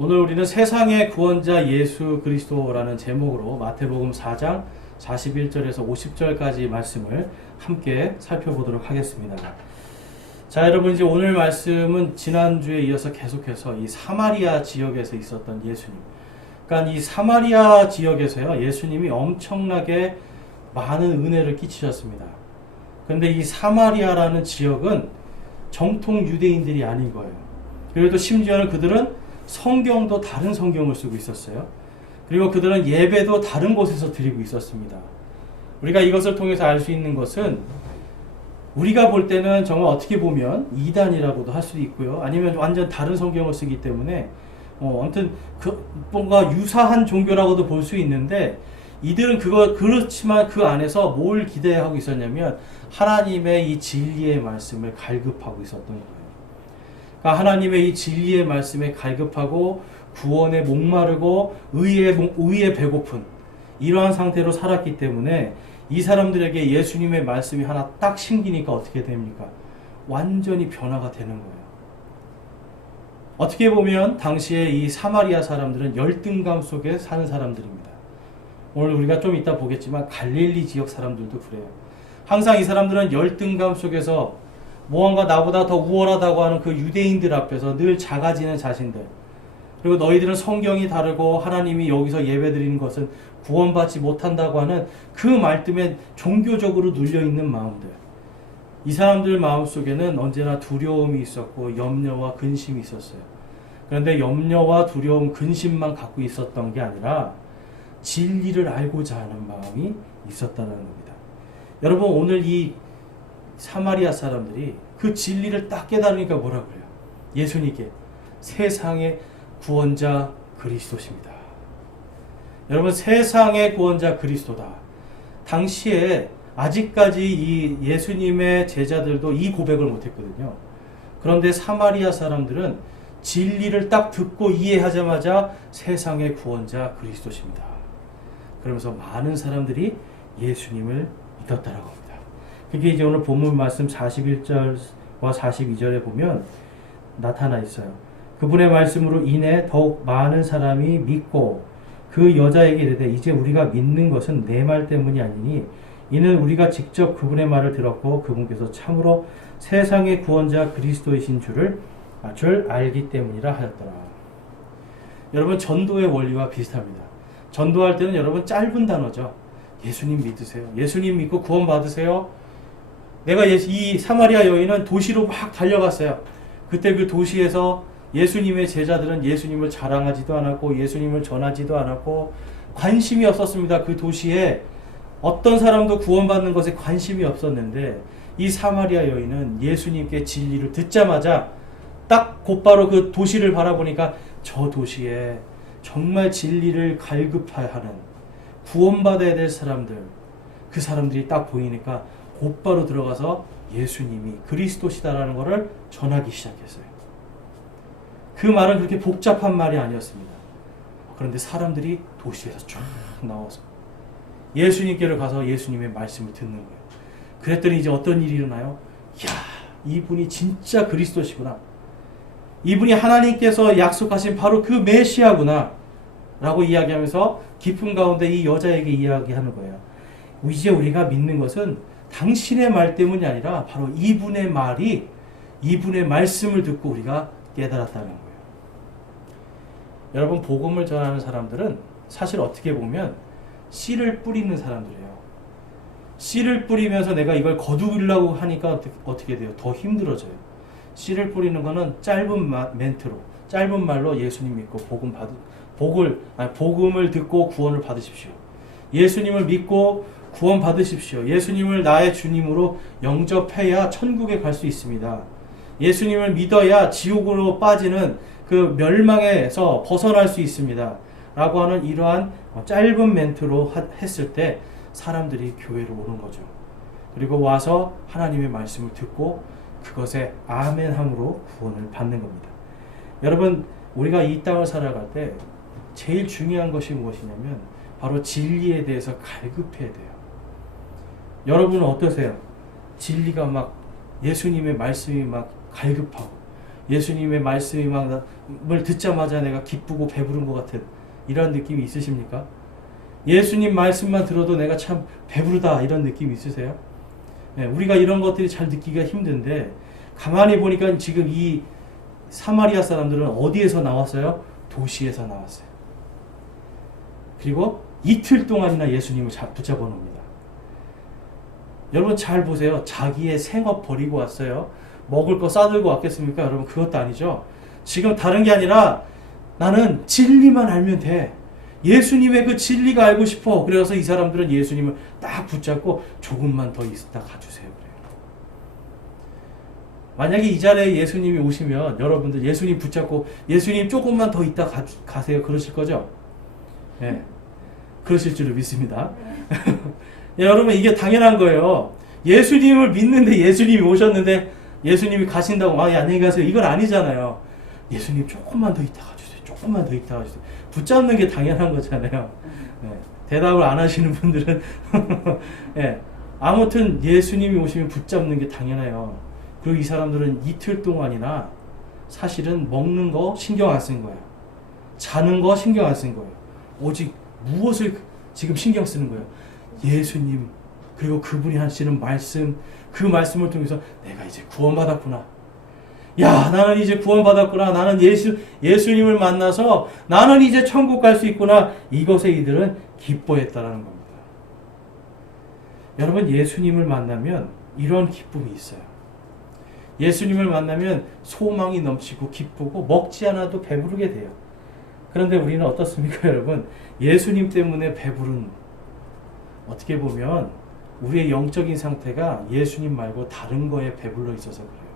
오늘 우리는 세상의 구원자 예수 그리스도라는 제목으로 마태복음 4장 41절에서 50절까지 말씀을 함께 살펴보도록 하겠습니다. 자, 여러분, 이제 오늘 말씀은 지난주에 이어서 계속해서 이 사마리아 지역에서 있었던 예수님. 그러니까 이 사마리아 지역에서요, 예수님이 엄청나게 많은 은혜를 끼치셨습니다. 그런데 이 사마리아라는 지역은 정통 유대인들이 아닌 거예요. 그래도 심지어는 그들은 성경도 다른 성경을 쓰고 있었어요. 그리고 그들은 예배도 다른 곳에서 드리고 있었습니다. 우리가 이것을 통해서 알 수 있는 것은 우리가 볼 때는 정말 어떻게 보면 이단이라고도 할 수도 있고요. 아니면 완전 다른 성경을 쓰기 때문에 아무튼 뭔가 유사한 종교라고도 볼 수 있는데 이들은 그렇지만 그 안에서 뭘 기대하고 있었냐면 하나님의 이 진리의 말씀을 갈급하고 있었던 거예요. 그러니까 하나님의 이 진리의 말씀에 갈급하고 구원에 목마르고 의에 배고픈 이러한 상태로 살았기 때문에 이 사람들에게 예수님의 말씀이 하나 딱 심기니까 어떻게 됩니까? 완전히 변화가 되는 거예요. 어떻게 보면 당시에 이 사마리아 사람들은 열등감 속에 사는 사람들입니다. 오늘 우리가 좀 이따 보겠지만 갈릴리 지역 사람들도 그래요. 항상 이 사람들은 열등감 속에서 무언가 나보다 더 우월하다고 하는 그 유대인들 앞에서 늘 작아지는 자신들, 그리고 너희들은 성경이 다르고 하나님이 여기서 예배드리는 것은 구원받지 못한다고 하는 그 말 때문에 종교적으로 눌려있는 마음들, 이 사람들 마음속에는 언제나 두려움이 있었고 염려와 근심이 있었어요. 그런데 염려와 두려움, 근심만 갖고 있었던 게 아니라 진리를 알고자 하는 마음이 있었다는 겁니다. 여러분, 오늘 이 사마리아 사람들이 그 진리를 딱 깨달으니까 뭐라 그래요? 예수님께 세상의 구원자 그리스도십니다. 여러분, 세상의 구원자 그리스도다. 당시에 아직까지 이 예수님의 제자들도 이 고백을 못했거든요. 그런데 사마리아 사람들은 진리를 딱 듣고 이해하자마자 세상의 구원자 그리스도십니다. 그러면서 많은 사람들이 예수님을 믿었다라고 합니다. 그게 이제 오늘 본문 말씀 41절과 42절에 보면 나타나 있어요. 그분의 말씀으로 인해 더욱 많은 사람이 믿고 그 여자에게 이르되 이제 우리가 믿는 것은 내 말 때문이 아니니 이는 우리가 직접 그분의 말을 들었고 그분께서 참으로 세상의 구원자 그리스도이신 줄을 알기 때문이라 하였더라. 여러분, 전도의 원리와 비슷합니다. 전도할 때는 여러분 짧은 단어죠. 예수님 믿으세요. 예수님 믿고 구원 받으세요. 내가 이 사마리아 여인은 도시로 막 달려갔어요. 그때 그 도시에서 예수님의 제자들은 예수님을 자랑하지도 않았고 예수님을 전하지도 않았고 관심이 없었습니다. 그 도시에 어떤 사람도 구원받는 것에 관심이 없었는데 이 사마리아 여인은 예수님께 진리를 듣자마자 딱 곧바로 그 도시를 바라보니까 저 도시에 정말 진리를 갈급하는 구원받아야 될 사람들, 그 사람들이 딱 보이니까 곧바로 들어가서 예수님이 그리스도시다라는 것을 전하기 시작했어요. 그 말은 그렇게 복잡한 말이 아니었습니다. 그런데 사람들이 도시에서 쫙 나와서 예수님께로 가서 예수님의 말씀을 듣는 거예요. 그랬더니 이제 어떤 일이 일어나요? 이야, 이분이 진짜 그리스도시구나. 이분이 하나님께서 약속하신 바로 그 메시아구나 라고 이야기하면서 깊은 가운데 이 여자에게 이야기하는 거예요. 이제 우리가 믿는 것은 당신의 말 때문이 아니라 바로 이분의 말이, 이분의 말씀을 듣고 우리가 깨달았다는 거예요. 여러분, 복음을 전하는 사람들은 사실 어떻게 보면 씨를 뿌리는 사람들이에요. 씨를 뿌리면서 내가 이걸 거두려고 하니까 어떻게 돼요? 더 힘들어져요. 씨를 뿌리는 거는 짧은 멘트로, 짧은 말로 예수님 믿고 복음을 듣고 구원을 받으십시오. 예수님을 믿고 구원 받으십시오. 예수님을 나의 주님으로 영접해야 천국에 갈 수 있습니다. 예수님을 믿어야 지옥으로 빠지는 그 멸망에서 벗어날 수 있습니다. 라고 하는 이러한 짧은 멘트로 했을 때 사람들이 교회로 오는 거죠. 그리고 와서 하나님의 말씀을 듣고 그것에 아멘함으로 구원을 받는 겁니다. 여러분, 우리가 이 땅을 살아갈 때 제일 중요한 것이 무엇이냐면 바로 진리에 대해서 갈급해야 돼요. 여러분은 어떠세요? 진리가 막 예수님의 말씀이 막 갈급하고 예수님의 말씀을 듣자마자 내가 기쁘고 배부른 것 같은 이런 느낌이 있으십니까? 예수님 말씀만 들어도 내가 참 배부르다 이런 느낌 있으세요? 네, 우리가 이런 것들이 잘 느끼기가 힘든데 가만히 보니까 지금 이 사마리아 사람들은 어디에서 나왔어요? 도시에서 나왔어요. 그리고 이틀 동안이나 예수님을 붙잡아 놓습니다. 여러분 잘 보세요. 자기의 생업 버리고 왔어요. 먹을 거 싸들고 왔겠습니까? 여러분 그것도 아니죠. 지금 다른 게 아니라 나는 진리만 알면 돼. 예수님의 그 진리가 알고 싶어. 그래서 이 사람들은 예수님을 딱 붙잡고 조금만 더 있다 가주세요. 그래요. 만약에 이 자리에 예수님이 오시면 여러분들 예수님 붙잡고 예수님 조금만 더 있다 가세요. 그러실 거죠? 네. 그러실 줄을 믿습니다. 네, 여러분 이게 당연한 거예요. 예수님을 믿는데 예수님이 오셨는데 예수님이 가신다고 안녕히 가세요. 이건 아니잖아요. 예수님 조금만 더 있다 가주세요. 조금만 더 있다 가주세요. 붙잡는 게 당연한 거잖아요. 네, 대답을 안 하시는 분들은 네, 아무튼 예수님이 오시면 붙잡는 게 당연해요. 그리고 이 사람들은 이틀 동안이나 사실은 먹는 거 신경 안 쓴 거예요. 자는 거 신경 안 쓴 거예요. 오직 무엇을 지금 신경 쓰는 거예요? 예수님 그리고 그분이 하시는 말씀, 그 말씀을 통해서 내가 이제 구원받았구나. 야, 나는 이제 구원받았구나. 나는 예수님을 만나서 나는 이제 천국 갈 수 있구나. 이것에 이들은 기뻐했다라는 겁니다. 여러분, 예수님을 만나면 이런 기쁨이 있어요. 예수님을 만나면 소망이 넘치고 기쁘고 먹지 않아도 배부르게 돼요. 그런데 우리는 어떻습니까, 여러분? 예수님 때문에 배부른, 어떻게 보면 우리의 영적인 상태가 예수님 말고 다른 거에 배불러 있어서 그래요.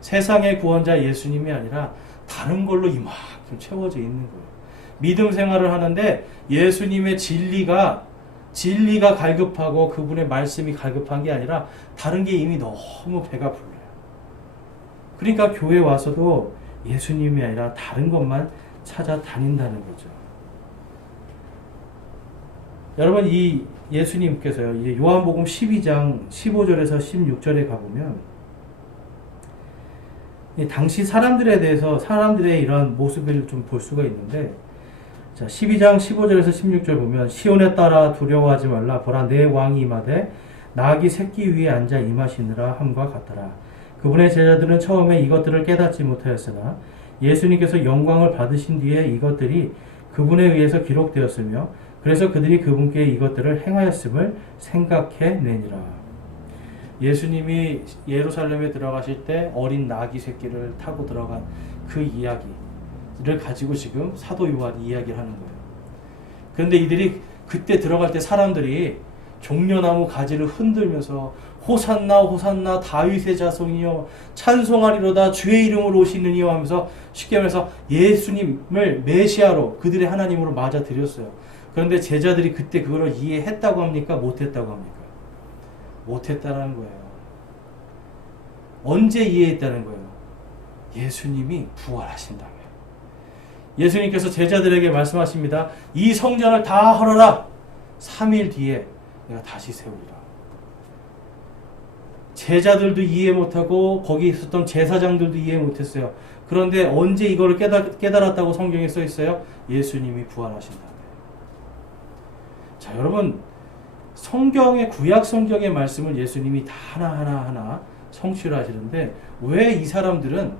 세상의 구원자 예수님이 아니라 다른 걸로 이만큼 채워져 있는 거예요. 믿음 생활을 하는데 예수님의 진리가 갈급하고 그분의 말씀이 갈급한 게 아니라 다른 게 이미 너무 배가 불러요. 그러니까 교회 와서도 예수님이 아니라 다른 것만 찾아다닌다는 거죠. 여러분, 이 예수님께서요, 요한복음 12장 15절에서 16절에 가보면 당시 사람들에 대해서 사람들의 이런 모습을 좀 볼 수가 있는데, 자, 12장 15절에서 16절 보면 시온에 따라 두려워하지 말라. 보라, 내 왕이 임하되 나귀 새끼 위에 앉아 임하시느라 함과 같더라. 그분의 제자들은 처음에 이것들을 깨닫지 못하였으나 예수님께서 영광을 받으신 뒤에 이것들이 그분에 의해서 기록되었으며 그래서 그들이 그분께 이것들을 행하였음을 생각해내니라. 예수님이 예루살렘에 들어가실 때 어린 나귀 새끼를 타고 들어간 그 이야기를 가지고 지금 사도 요한이 이야기를 하는 거예요. 그런데 이들이 그때 들어갈 때 사람들이 종려나무 가지를 흔들면서 호산나 호산나 다윗의 자손이여 찬송하리로다 주의 이름으로 오시느니요 하면서 쉽게 말해서 예수님을 메시아로 그들의 하나님으로 맞아들였어요. 그런데 제자들이 그때 그걸 이해했다고 합니까? 못했다고 합니까? 못했다는 거예요. 언제 이해했다는 거예요? 예수님이 부활하신 다음에. 예수님께서 제자들에게 말씀하십니다. 이 성전을 다 헐어라. 3일 뒤에 내가 다시 세우리라. 제자들도 이해 못하고 거기 있었던 제사장들도 이해 못했어요. 그런데 언제 이걸 깨달았다고 성경에 써 있어요? 예수님이 부활하신 다음에. 자, 여러분, 성경의 구약 성경의 말씀을 예수님이 다 하나하나 성취를 하시는데 왜 이 사람들은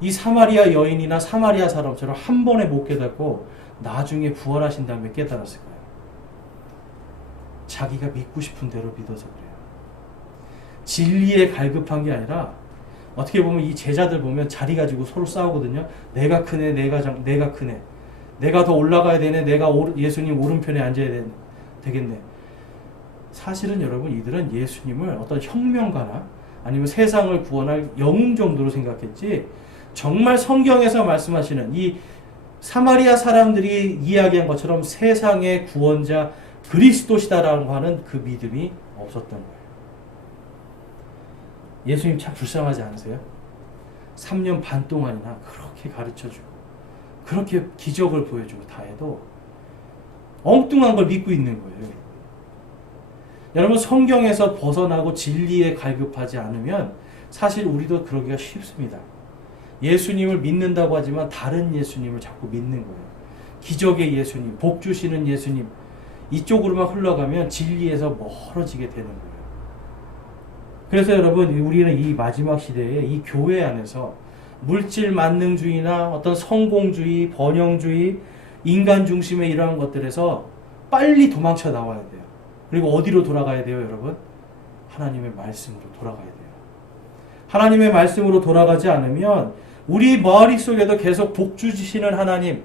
이 사마리아 여인이나 사마리아 사람처럼 한 번에 못 깨닫고 나중에 부활하신 다음에 깨달았을까요? 자기가 믿고 싶은 대로 믿어서 그래요. 진리에 갈급한 게 아니라 어떻게 보면 이 제자들 보면 자리 가지고 서로 싸우거든요. 내가 크네, 내가 크네. 내가 더 올라가야 되네. 내가 예수님 오른편에 앉아야 되겠네. 사실은 여러분, 이들은 예수님을 어떤 혁명가나 아니면 세상을 구원할 영웅 정도로 생각했지 정말 성경에서 말씀하시는 이 사마리아 사람들이 이야기한 것처럼 세상의 구원자 그리스도시다라고 하는 그 믿음이 없었던 거예요. 예수님 참 불쌍하지 않으세요? 3년 반 동안이나 그렇게 가르쳐주고 그렇게 기적을 보여주고 다 해도 엉뚱한 걸 믿고 있는 거예요. 여러분, 성경에서 벗어나고 진리에 갈급하지 않으면 사실 우리도 그러기가 쉽습니다. 예수님을 믿는다고 하지만 다른 예수님을 자꾸 믿는 거예요. 기적의 예수님, 복 주시는 예수님, 이쪽으로만 흘러가면 진리에서 멀어지게 되는 거예요. 그래서 여러분, 우리는 이 마지막 시대에 이 교회 안에서 물질 만능주의나 어떤 성공주의, 번영주의, 인간 중심의 이러한 것들에서 빨리 도망쳐 나와야 돼요. 그리고 어디로 돌아가야 돼요, 여러분? 하나님의 말씀으로 돌아가야 돼요. 하나님의 말씀으로 돌아가지 않으면 우리 머릿속에도 계속 복 주시는 하나님,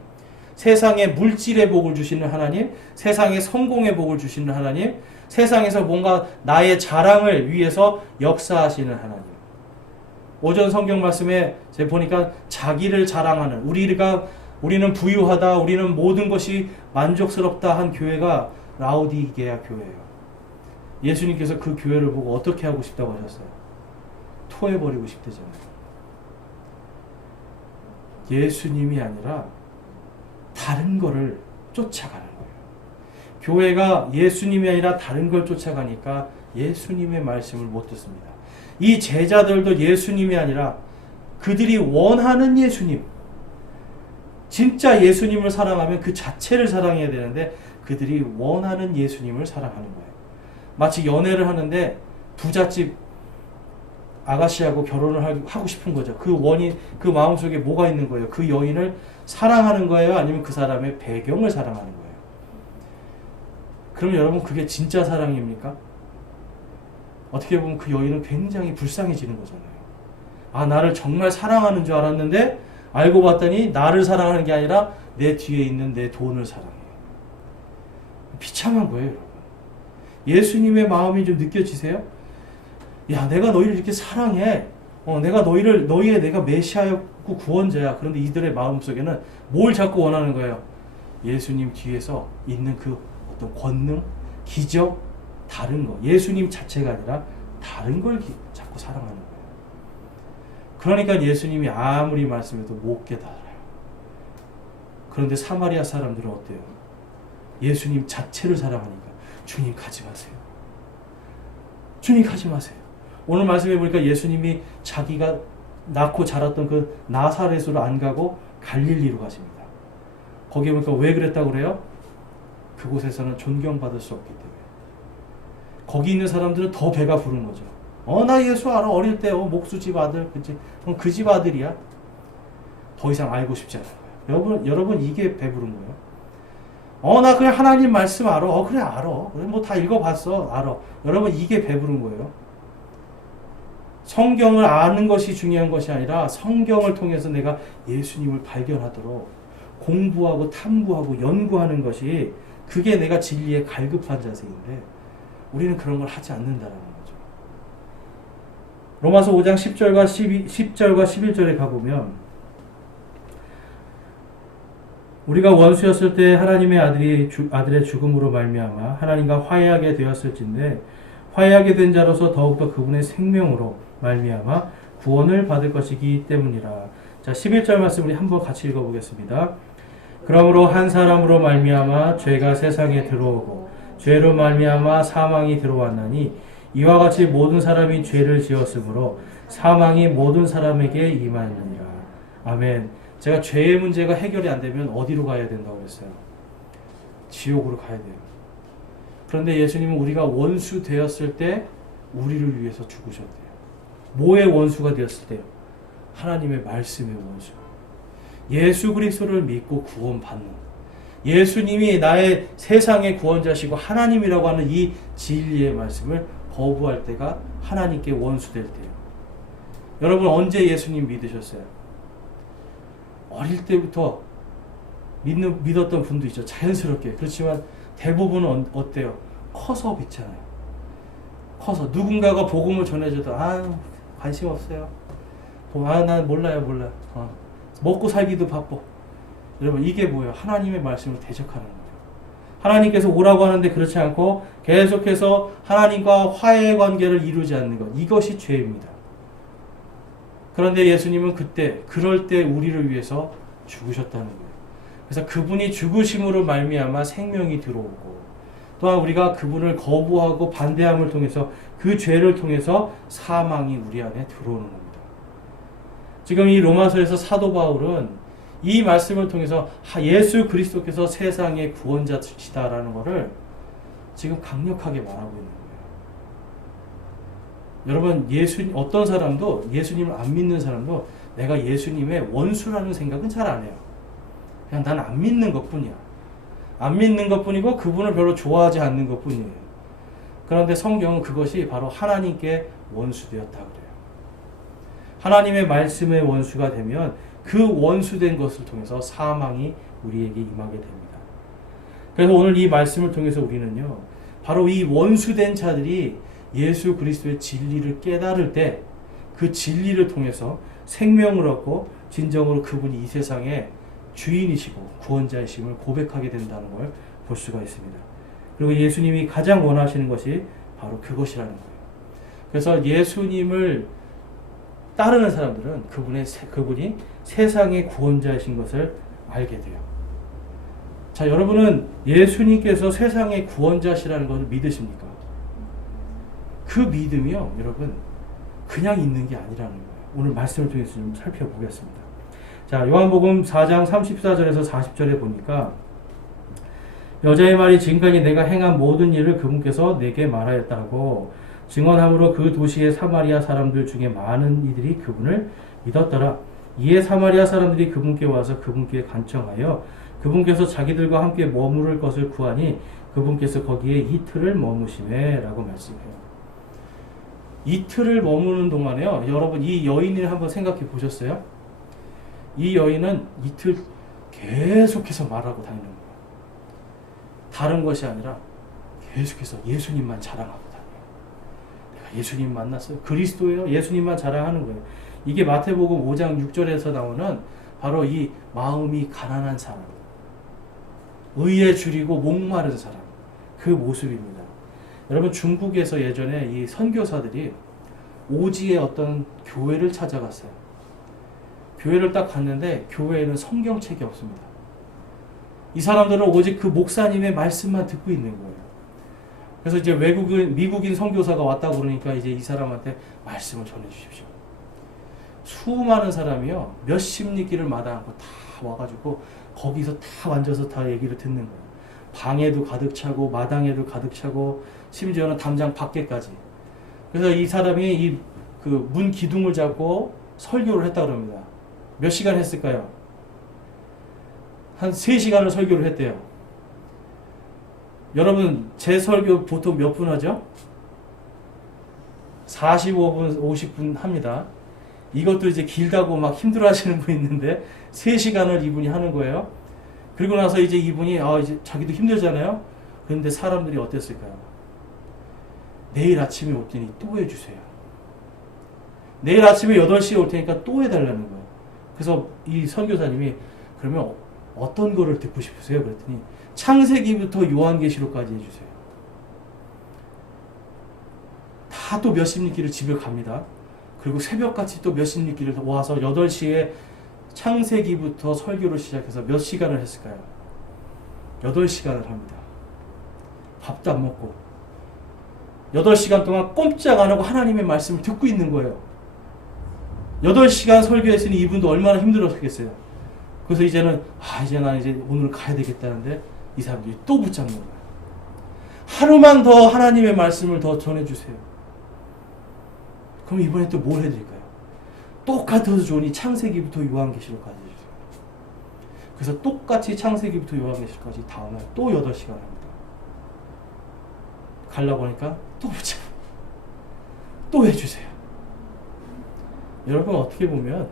세상에 물질의 복을 주시는 하나님, 세상에 성공의 복을 주시는 하나님, 세상에서 뭔가 나의 자랑을 위해서 역사하시는 하나님. 오전 성경 말씀에 제가 보니까 자기를 자랑하는, 우리는 부유하다, 우리는 모든 것이 만족스럽다 한 교회가 라오디게아 교회예요. 예수님께서 그 교회를 보고 어떻게 하고 싶다고 하셨어요? 토해버리고 싶대잖아요. 예수님이 아니라 다른 거를 쫓아가는 거예요. 교회가 예수님이 아니라 다른 걸 쫓아가니까 예수님의 말씀을 못 듣습니다. 이 제자들도 예수님이 아니라 그들이 원하는 예수님, 진짜 예수님을 사랑하면 그 자체를 사랑해야 되는데 그들이 원하는 예수님을 사랑하는 거예요. 마치 연애를 하는데 부잣집 아가씨하고 결혼을 하고 싶은 거죠. 그 원인, 그 마음속에 뭐가 있는 거예요? 그 여인을 사랑하는 거예요? 아니면 그 사람의 배경을 사랑하는 거예요? 그럼 여러분, 그게 진짜 사랑입니까? 어떻게 보면 그 여인은 굉장히 불쌍해지는 거잖아요. 아, 나를 정말 사랑하는 줄 알았는데 알고 봤더니 나를 사랑하는 게 아니라 내 뒤에 있는 내 돈을 사랑해요. 비참한 거예요, 여러분. 예수님의 마음이 좀 느껴지세요? 야, 내가 너희를 이렇게 사랑해. 내가 너희의 내가 메시아였고 구원자야. 그런데 이들의 마음속에는 뭘 자꾸 원하는 거예요? 예수님 뒤에서 있는 그 어떤 권능, 기적, 다른 거. 예수님 자체가 아니라 다른 걸 자꾸 사랑하는 거예요. 그러니까 예수님이 아무리 말씀해도 못 깨달아요. 그런데 사마리아 사람들은 어때요? 예수님 자체를 사랑하니까 주님 가지 마세요. 주님 가지 마세요. 오늘 말씀해 보니까 예수님이 자기가 낳고 자랐던 그 나사렛으로 안 가고 갈릴리로 가십니다. 거기에 보니까 왜 그랬다고 그래요? 그곳에서는 존경받을 수 없기 때문에. 거기 있는 사람들은 더 배가 부른 거죠. 나 예수 알아. 어릴 때 목수집 아들, 그치? 그 집 아들이야. 더 이상 알고 싶지 않아요. 여러분 이게 배부른 거예요. 나 그냥 하나님 말씀 알아. 그래 알아. 뭐 다 읽어봤어. 알아. 여러분 이게 배부른 거예요. 성경을 아는 것이 중요한 것이 아니라 성경을 통해서 내가 예수님을 발견하도록 공부하고 탐구하고 연구하는 것이, 그게 내가 진리에 갈급한 자세인데 우리는 그런 걸 하지 않는다는 거죠. 로마서 5장 10절과 11절에 가보면, 우리가 원수였을 때 하나님의 아들의 죽음으로 말미암아 하나님과 화해하게 되었을진데 화해하게 된 자로서 더욱더 그분의 생명으로 말미암아 구원을 받을 것이기 때문이라. 자, 11절 말씀 우리 한번 같이 읽어보겠습니다. 그러므로 한 사람으로 말미암아 죄가 세상에 들어오고 죄로 말미암아 사망이 들어왔나니 이와 같이 모든 사람이 죄를 지었으므로 사망이 모든 사람에게 임하느니라. 아멘. 제가 죄의 문제가 해결이 안 되면 어디로 가야 된다고 그랬어요? 지옥으로 가야 돼요. 그런데 예수님은 우리가 원수 되었을 때 우리를 위해서 죽으셨대요. 뭐의 원수가 되었을 때요? 하나님의 말씀의 원수. 예수 그리스도를 믿고 구원받는, 예수님이 나의 세상의 구원자시고 하나님이라고 하는 이 진리의 말씀을 거부할 때가 하나님께 원수 될 때예요. 여러분 언제 예수님 믿으셨어요? 어릴 때부터 믿었던 분도 있죠. 자연스럽게. 그렇지만 대부분은 어때요? 커서 믿잖아요. 커서 누군가가 복음을 전해줘도 관심 없어요. 난 몰라요. 먹고 살기도 바빠. 여러분 이게 뭐예요? 하나님의 말씀을 대적하는 거예요. 하나님께서 오라고 하는데 그렇지 않고 계속해서 하나님과 화해의 관계를 이루지 않는 것, 이것이 죄입니다. 그런데 예수님은 그럴 때 우리를 위해서 죽으셨다는 거예요. 그래서 그분이 죽으심으로 말미암아 생명이 들어오고, 또한 우리가 그분을 거부하고 반대함을 통해서 그 죄를 통해서 사망이 우리 안에 들어오는 겁니다. 지금 이 로마서에서 사도 바울은 이 말씀을 통해서 예수 그리스도께서 세상의 구원자시다라는 것을 지금 강력하게 말하고 있는 거예요. 여러분, 어떤 사람도, 예수님을 안 믿는 사람도 내가 예수님의 원수라는 생각은 잘 안 해요. 그냥 난 안 믿는 것 뿐이야. 안 믿는 것 뿐이고 그분을 별로 좋아하지 않는 것 뿐이에요. 그런데 성경은 그것이 바로 하나님께 원수되었다 그래요. 하나님의 말씀의 원수가 되면 그 원수된 것을 통해서 사망이 우리에게 임하게 됩니다. 그래서 오늘 이 말씀을 통해서 우리는요, 바로 이 원수된 자들이 예수 그리스도의 진리를 깨달을 때 그 진리를 통해서 생명을 얻고 진정으로 그분이 이 세상의 주인이시고 구원자이심을 고백하게 된다는 걸 볼 수가 있습니다. 그리고 예수님이 가장 원하시는 것이 바로 그것이라는 거예요. 그래서 예수님을 따르는 사람들은 그분이 세상의 구원자이신 것을 알게 돼요. 자, 여러분은 예수님께서 세상의 구원자시라는 것을 믿으십니까? 그 믿음이요, 여러분, 그냥 있는 게 아니라는 거예요. 오늘 말씀을 통해서 좀 살펴보겠습니다. 자, 요한복음 4장 34절에서 40절에 보니까 여자의 말이 지금까지 내가 행한 모든 일을 그분께서 내게 말하였다고 증언함으로 그 도시의 사마리아 사람들 중에 많은 이들이 그분을 믿었더라. 이에 사마리아 사람들이 그분께 와서 그분께 간청하여 그분께서 자기들과 함께 머무를 것을 구하니 그분께서 거기에 이틀을 머무시매 라고 말씀해요. 이틀을 머무는 동안에요, 여러분, 이 여인을 한번 생각해 보셨어요? 이 여인은 이틀 계속해서 말하고 다니는 거예요. 다른 것이 아니라 계속해서 예수님만 자랑하고 다녀요. 내가 예수님 만났어요. 그리스도예요. 예수님만 자랑하는 거예요. 이게 마태복음 5장 6절에서 나오는 바로 이 마음이 가난한 사람, 의에 줄이고 목마른 사람, 그 모습입니다. 여러분, 중국에서 예전에 이 선교사들이 오지의 어떤 교회를 찾아갔어요. 교회를 딱 갔는데 교회에는 성경책이 없습니다. 이 사람들은 오직 그 목사님의 말씀만 듣고 있는 거예요. 그래서 이제 미국인 선교사가 왔다고 그러니까 이제 이 사람한테 말씀을 전해 주십시오. 수많은 사람이요, 몇십 리길을 마다 않고 다 와가지고 거기서 다 앉아서 다 얘기를 듣는 거예요. 방에도 가득 차고 마당에도 가득 차고 심지어는 담장 밖에까지. 그래서 이 사람이 그 문 기둥을 잡고 설교를 했다 그럽니다. 몇 시간 했을까요? 한 3시간을 설교를 했대요. 여러분, 제 설교 보통 몇 분 하죠? 45분, 50분 합니다. 이것도 이제 길다고 막 힘들어 하시는 분 있는데 3시간을 이분이 하는 거예요. 그리고 나서 이제 이분이 이제 자기도 힘들잖아요. 그런데 사람들이 어땠을까요? 내일 아침에 올 테니 또 해주세요. 내일 아침에 8시에 올 테니까 또 해달라는 거예요. 그래서 이 선교사님이 그러면 어떤 거를 듣고 싶으세요? 그랬더니 창세기부터 요한계시록까지 해주세요. 다 또 몇십 리길을 집에 갑니다. 그리고 새벽같이 또 몇십 리길을 와서 8시에 창세기부터 설교를 시작해서 몇 시간을 했을까요? 8시간을 합니다. 밥도 안 먹고 8시간 동안 꼼짝 안 하고 하나님의 말씀을 듣고 있는 거예요. 8시간 설교했으니 이분도 얼마나 힘들었겠어요. 그래서 이제는 이제 난 이제 오늘 가야 되겠다는데 이 사람들이 또 붙잡는 거예요. 하루만 더 하나님의 말씀을 더 전해주세요. 그럼 이번에 또 뭘 해드릴까요? 똑같아서 좋으니 창세기부터 요한계시록까지 해주세요. 그래서 똑같이 창세기부터 요한계시록까지 다음날 또 8시간 합니다. 가려고 하니까 또 붙잡고 또 해주세요. 여러분, 어떻게 보면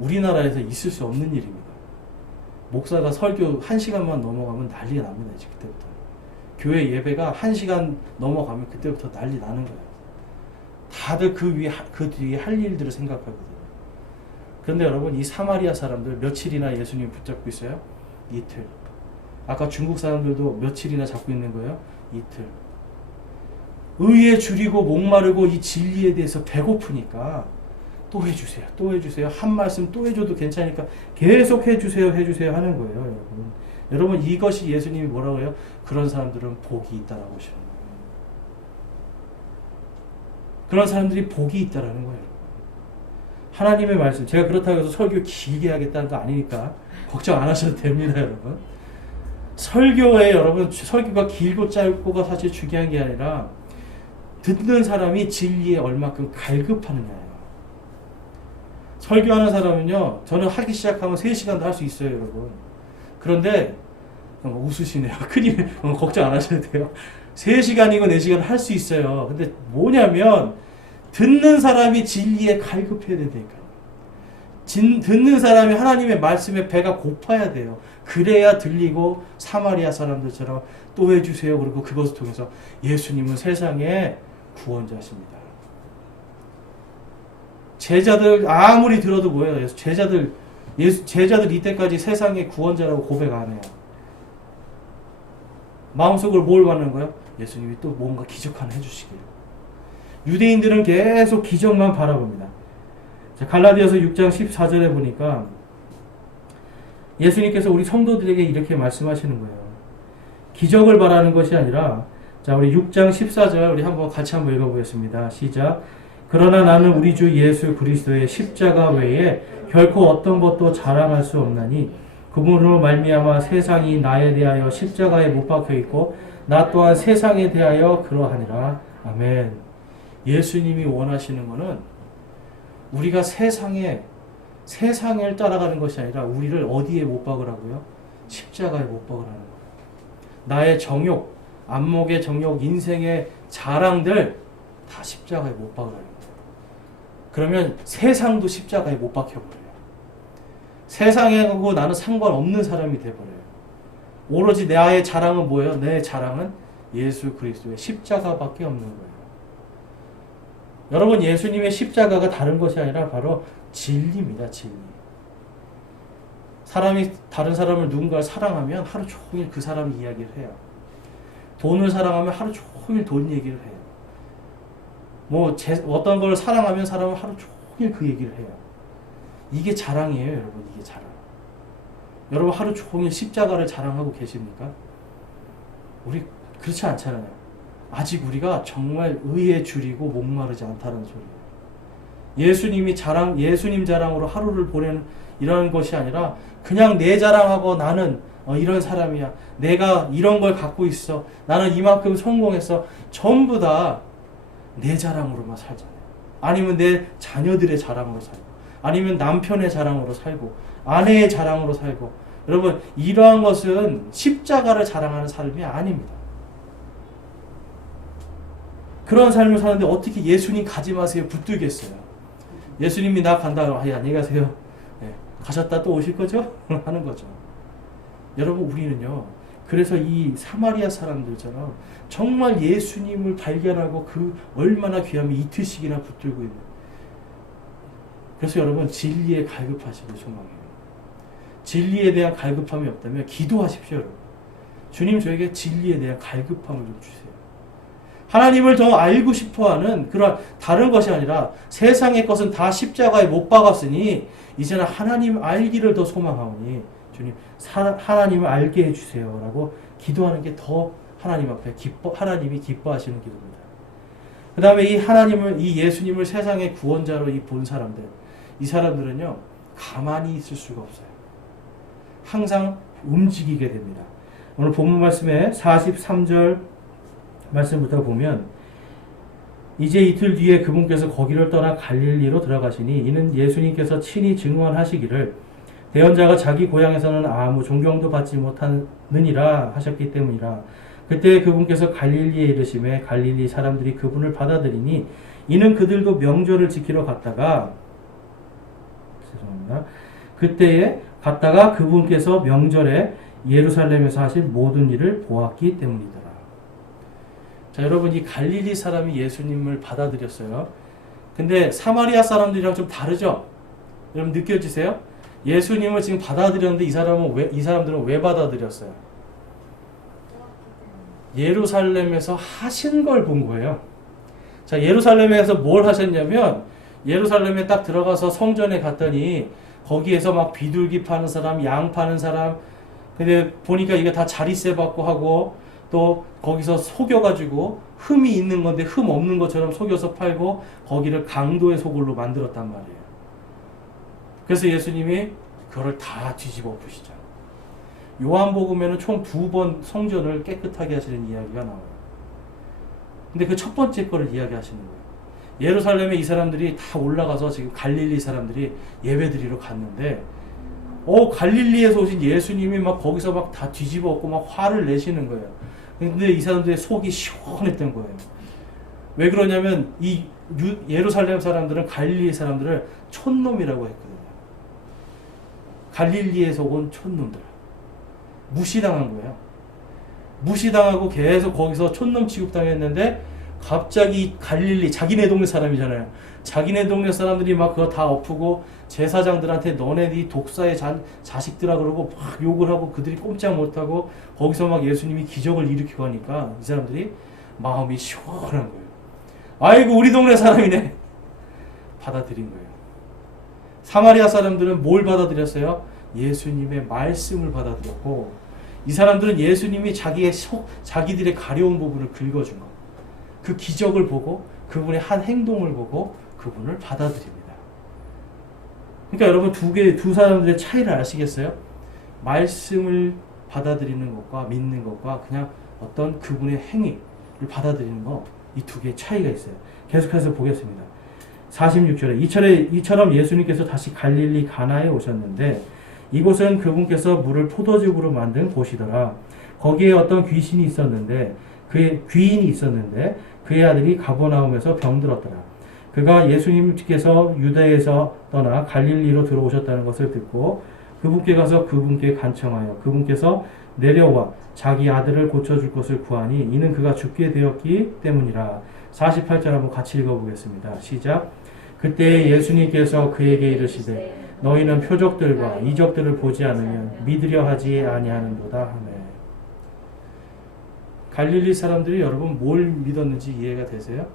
우리나라에서 있을 수 없는 일입니다. 목사가 설교 1시간만 넘어가면 난리가 납니다. 이제 그때부터. 교회 예배가 1시간 넘어가면 그때부터 난리 나는 거예요. 다들 그 뒤에 할 일들을 생각하거든요. 그런데 여러분, 이 사마리아 사람들 며칠이나 예수님 붙잡고 있어요? 이틀. 아까 중국 사람들도 며칠이나 잡고 있는 거예요? 이틀. 의에 줄이고 목마르고 이 진리에 대해서 배고프니까 또 해주세요. 또 해주세요. 한 말씀 또 해줘도 괜찮으니까 계속 해주세요. 해주세요 하는 거예요. 여러분. 여러분, 이것이 예수님이 뭐라고 해요? 그런 사람들은 복이 있다라고 하시는 거예요. 그런 사람들이 복이 있다라는 거예요. 하나님의 말씀, 제가 그렇다고 해서 설교 길게 하겠다는 거 아니니까 걱정 안 하셔도 됩니다, 여러분. 설교에 여러분, 설교가 길고 짧고가 사실 중요한 게 아니라 듣는 사람이 진리에 얼마큼 갈급하느냐예요. 설교하는 사람은요, 저는 하기 시작하면 3시간도 할 수 있어요, 여러분. 그런데 웃으시네요. 큰일, 걱정 안 하셔도 돼요. 3시간이고 4시간 할 수 있어요. 근데 뭐냐면 듣는 사람이 진리에 갈급해야 된다니까요. 듣는 사람이 하나님의 말씀에 배가 고파야 돼요. 그래야 들리고 사마리아 사람들처럼 또 해주세요. 그리고 그것을 통해서 예수님은 세상의 구원자십니다. 제자들 아무리 들어도 뭐예요? 제자들 이때까지 세상의 구원자라고 고백 안 해요. 마음속으로 뭘 받는 거예요? 예수님이 또 뭔가 기적 하나 해주시기를. 유대인들은 계속 기적만 바라봅니다. 자, 갈라디아서 6장 14절에 보니까 예수님께서 우리 성도들에게 이렇게 말씀하시는 거예요. 기적을 바라는 것이 아니라, 자, 우리 6장 14절 우리 같이 한번 읽어보겠습니다. 시작. 그러나 나는 우리 주 예수 그리스도의 십자가 외에 결코 어떤 것도 자랑할 수 없나니 그분으로 말미암아 세상이 나에 대하여 십자가에 못 박혀 있고 나 또한 세상에 대하여 그러하니라. 아멘. 예수님이 원하시는 것은 우리가 세상을 따라가는 것이 아니라 우리를 어디에 못 박으라고요? 십자가에 못 박으라는 거예요. 나의 정욕, 안목의 정욕, 인생의 자랑들 다 십자가에 못 박으라는 거예요. 그러면 세상도 십자가에 못 박혀버려요. 세상하고 나는 상관없는 사람이 돼버려요. 오로지 나의 자랑은 뭐예요? 내 자랑은 예수 그리스도의 십자가밖에 없는 거예요. 여러분, 예수님의 십자가가 다른 것이 아니라 바로 진리입니다. 진리. 다른 사람을 누군가를 사랑하면 하루 종일 그 사람 이야기를 해요. 돈을 사랑하면 하루 종일 돈 얘기를 해요. 어떤 걸 사랑하면 사람은 하루 종일 그 얘기를 해요. 이게 자랑이에요, 여러분. 이게 자랑. 여러분 하루 종일 십자가를 자랑하고 계십니까? 우리 그렇지 않잖아요. 아직 우리가 정말 의에 줄이고 목마르지 않다는 소리예요. 예수님 자랑으로 하루를 보내는 이런 것이 아니라 그냥 내 자랑하고 나는 이런 사람이야. 내가 이런 걸 갖고 있어. 나는 이만큼 성공했어. 전부 다 내 자랑으로만 살잖아요. 아니면 내 자녀들의 자랑으로 살고, 아니면 남편의 자랑으로 살고, 아내의 자랑으로 살고. 여러분, 이러한 것은 십자가를 자랑하는 삶이 아닙니다. 그런 삶을 사는데 어떻게 예수님 가지 마세요 붙들겠어요? 예수님이 나 간다. 안녕히 가세요. 네, 가셨다 또 오실 거죠? 하는 거죠. 여러분, 우리는요, 그래서 이 사마리아 사람들처럼 정말 예수님을 발견하고 그 얼마나 귀하면 이틀씩이나 붙들고 있는. 그래서 여러분, 진리에 갈급하시길 소망해요. 진리에 대한 갈급함이 없다면 기도하십시오, 여러분. 주님, 저에게 진리에 대한 갈급함을 좀 주세요. 하나님을 더 알고 싶어하는 그런 다른 것이 아니라 세상의 것은 다 십자가에 못 박았으니 이제는 하나님 알기를 더 소망하오니 주님, 하나님을 알게 해주세요 라고 기도하는 게 더 하나님 앞에 하나님이 기뻐하시는 기도입니다. 그 다음에 이 예수님을 세상의 구원자로 본 사람들, 이 사람들은요, 가만히 있을 수가 없어요. 항상 움직이게 됩니다. 오늘 본문 말씀에 43절 말씀부터 보면, 이제 이틀 뒤에 그분께서 거기를 떠나 갈릴리로 들어가시니 이는 예수님께서 친히 증언하시기를 대언자가 자기 고향에서는 아무 존경도 받지 못하느니라 하셨기 때문이라. 그때 그분께서 갈릴리에 이르심에 갈릴리 사람들이 그분을 받아들이니 이는 그들도 명절을 지키러 갔다가 그때에 갔다가 그분께서 명절에 예루살렘에서 하신 모든 일을 보았기 때문이더라. 자, 여러분, 이 갈릴리 사람이 예수님을 받아들였어요. 근데 사마리아 사람들이랑 좀 다르죠? 여러분 느껴지세요? 예수님을 지금 받아들였는데 이 사람들은 왜 받아들였어요? 예루살렘에서 하신 걸 본 거예요. 자, 예루살렘에서 뭘 하셨냐면, 예루살렘에 딱 들어가서 성전에 갔더니 거기에서 막 비둘기 파는 사람, 양 파는 사람, 근데 보니까 이게 다 자리세 받고 하고, 또 거기서 속여가지고 흠이 있는 건데 흠 없는 것처럼 속여서 팔고 거기를 강도의 소굴로 만들었단 말이에요. 그래서 예수님이 그걸 다 뒤집어 엎으시죠. 요한복음에는 총 2번 성전을 깨끗하게 하시는 이야기가 나와요. 근데 그 첫 번째 거를 이야기하시는 거예요. 예루살렘에 이 사람들이 다 올라가서 지금 갈릴리 사람들이 예배드리러 갔는데 갈릴리에서 오신 예수님이 막 거기서 막 다 뒤집어 엎고 막 화를 내시는 거예요. 근데 이 사람들의 속이 시원했던 거예요. 왜 그러냐면 이 예루살렘 사람들은 갈릴리 사람들을 촌놈이라고 했거든요. 갈릴리에서 온 촌놈들. 무시당한 거예요. 무시당하고 계속 거기서 촌놈 취급당했는데 갑자기 갈릴리, 자기네 동네 사람이잖아요. 자기네 동네 사람들이 막 그거 다 엎고 제사장들한테 너네들이 독사의 자식들아 그러고 막 욕을 하고 그들이 꼼짝 못하고 거기서 막 예수님이 기적을 일으키고 하니까 이 사람들이 마음이 시원한 거예요. 아이고 우리 동네 사람이네. 받아들인 거예요. 사마리아 사람들은 뭘 받아들였어요? 예수님의 말씀을 받아들였고 이 사람들은 예수님이 자기들의 가려운 부분을 긁어준 거. 그 기적을 보고 그분의 한 행동을 보고 그분을 받아들입니다. 그러니까 여러분 두 사람들의 차이를 아시겠어요? 말씀을 받아들이는 것과 믿는 것과 그냥 어떤 그분의 행위를 받아들이는 것, 이 두 개의 차이가 있어요. 계속해서 보겠습니다. 46절에 이처럼 예수님께서 다시 갈릴리 가나에 오셨는데 이곳은 그분께서 물을 포도즙으로 만든 곳이더라. 거기에 어떤 귀인이 있었는데 그의 아들이 가버나움에서 병들었더라. 그가 예수님께서 유대에서 떠나 갈릴리로 들어오셨다는 것을 듣고 그분께 가서 그분께 간청하여 그분께서 내려와 자기 아들을 고쳐줄 것을 구하니 이는 그가 죽게 되었기 때문이라. 48절 한번 같이 읽어보겠습니다. 시작. 그때 예수님께서 그에게 이르시되 너희는 표적들과 이적들을 보지 않으면 믿으려 하지 아니하는도다 하매. 갈릴리 사람들이 여러분 뭘 믿었는지 이해가 되세요?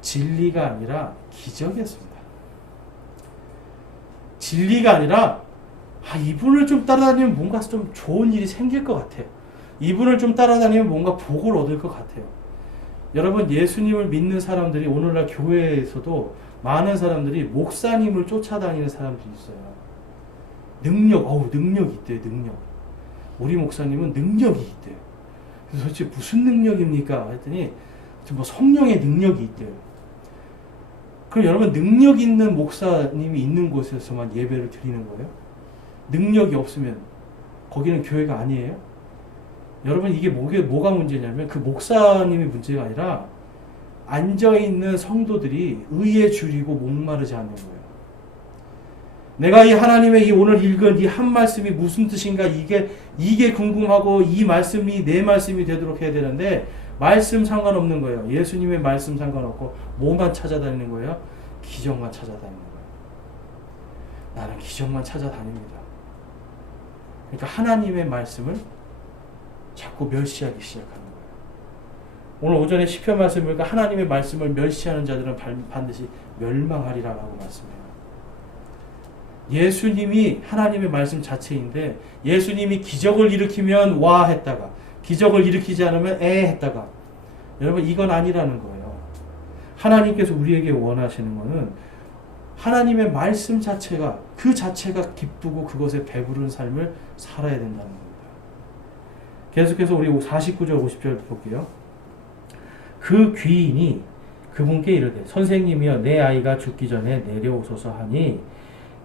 진리가 아니라 기적이었습니다. 진리가 아니라 이분을 좀 따라다니면 뭔가 좀 좋은 일이 생길 것 같아요. 이분을 좀 따라다니면 뭔가 복을 얻을 것 같아요. 여러분 예수님을 믿는 사람들이 오늘날 교회에서도 많은 사람들이 목사님을 쫓아다니는 사람들이 있어요. 능력이 있대요. 능력. 우리 목사님은 능력이 있대요. 그래서 도대체 무슨 능력입니까? 했더니 뭐 성령의 능력이 있대요. 그럼 여러분 능력 있는 목사님이 있는 곳에서만 예배를 드리는 거예요? 능력이 없으면 거기는 교회가 아니에요? 여러분 이게 뭐가 문제냐면 그 목사님이 문제가 아니라 앉아있는 성도들이 의에 줄이고 목마르지 않는 거예요. 내가 이 하나님의 오늘 읽은 이 한 말씀이 무슨 뜻인가 이게 궁금하고 이 말씀이 내 말씀이 되도록 해야 되는데 말씀 상관없는 거예요. 예수님의 말씀 상관없고 뭐만 찾아다니는 거예요? 기적만 찾아다니는 거예요. 나는 기적만 찾아다닙니다. 그러니까 하나님의 말씀을 자꾸 멸시하기 시작하는 거예요. 오늘 오전에 시편 말씀을 보니까 하나님의 말씀을 멸시하는 자들은 반드시 멸망하리라고 말씀해요. 예수님이 하나님의 말씀 자체인데 예수님이 기적을 일으키면 와 했다가 기적을 일으키지 않으면 했다가 여러분 이건 아니라는 거예요. 하나님께서 우리에게 원하시는 것은 하나님의 말씀 자체가 그 자체가 기쁘고 그것에 배부른 삶을 살아야 된다는 겁니다. 계속해서 우리 49절 50절 볼게요. 그 귀인이 그분께 이르되 선생님이여 내 아이가 죽기 전에 내려오소서 하니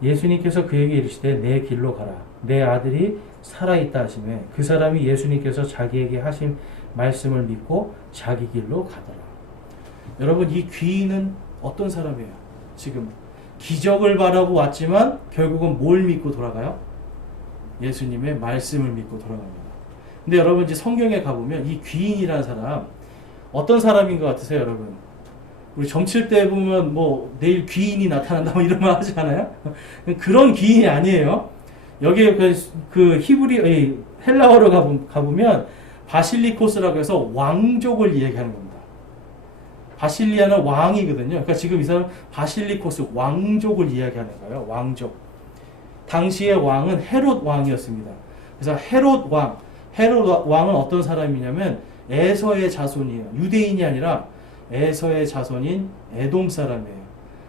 예수님께서 그에게 이르시되 내 길로 가라 내 아들이 살아있다 하시매 그 사람이 예수님께서 자기에게 하신 말씀을 믿고 자기 길로 가더라. 여러분 이 귀인은 어떤 사람이에요? 지금 기적을 바라고 왔지만 결국은 뭘 믿고 돌아가요? 예수님의 말씀을 믿고 돌아갑니다. 근데 여러분 이제 성경에 가보면 이 귀인이라는 사람 어떤 사람인 것 같으세요 여러분? 우리 점칠 때 보면 뭐 내일 귀인이 나타난다 뭐 이런 말 하지 않아요? 그런 귀인이 아니에요. 여기에 그 헬라어로 가보면 바실리코스라고 해서 왕족을 이야기하는 겁니다. 바실리아는 왕이거든요. 그러니까 지금 이 사람 바실리코스 왕족을 이야기하는 거예요. 왕족. 당시의 왕은 헤롯 왕이었습니다. 그래서 헤롯 왕은 어떤 사람이냐면 에서의 자손이에요. 유대인이 아니라 에서의 자손인 에돔 사람이에요.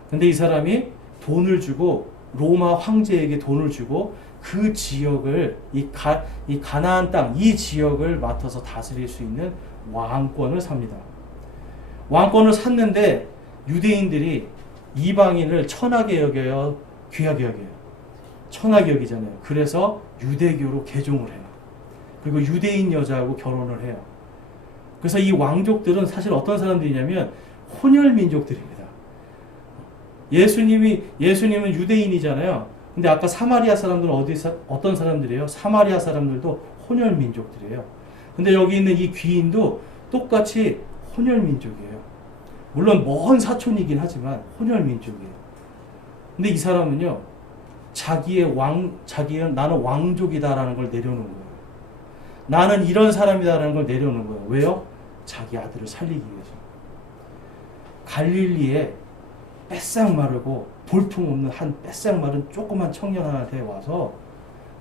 근데 이 사람이 돈을 주고 로마 황제에게 돈을 주고 그 지역을 이 가나안 땅 이 지역을 맡아서 다스릴 수 있는 왕권을 삽니다. 왕권을 샀는데 유대인들이 이방인을 천하게 여겨요, 귀하게 여겨요. 천하게 여기잖아요. 그래서 유대교로 개종을 해요. 그리고 유대인 여자하고 결혼을 해요. 그래서 이 왕족들은 사실 어떤 사람들이냐면 혼혈 민족들입니다. 예수님은 유대인이잖아요. 근데 아까 사마리아 사람들은 어떤 사람들이에요? 사마리아 사람들도 혼혈 민족들이에요. 근데 여기 있는 이 귀인도 똑같이 혼혈 민족이에요. 물론 먼 사촌이긴 하지만 혼혈 민족이에요. 근데 이 사람은요, 자기는 나는 왕족이다라는 걸 내려놓은 거예요. 나는 이런 사람이다라는 걸 내려놓은 거예요. 왜요? 자기 아들을 살리기 위해서. 갈릴리에 뺏싹 마르고 볼품없는 한 뺏싹 마른 조그만 청년 하나한테 와서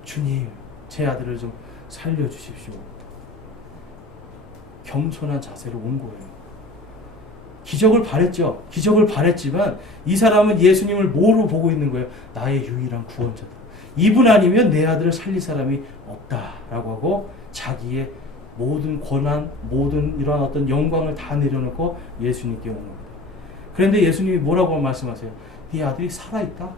주님, 제 아들을 좀 살려주십시오. 겸손한 자세로 온 거예요. 기적을 바랬죠. 기적을 바랬지만 이 사람은 예수님을 뭐로 보고 있는 거예요? 나의 유일한 구원자다. 이분 아니면 내 아들을 살릴 사람이 없다라고 하고 자기의 모든 권한, 모든 이러한 어떤 영광을 다 내려놓고 예수님께 오는 겁니다. 그런데 예수님이 뭐라고 말씀하세요? 네 아들이 살아있다?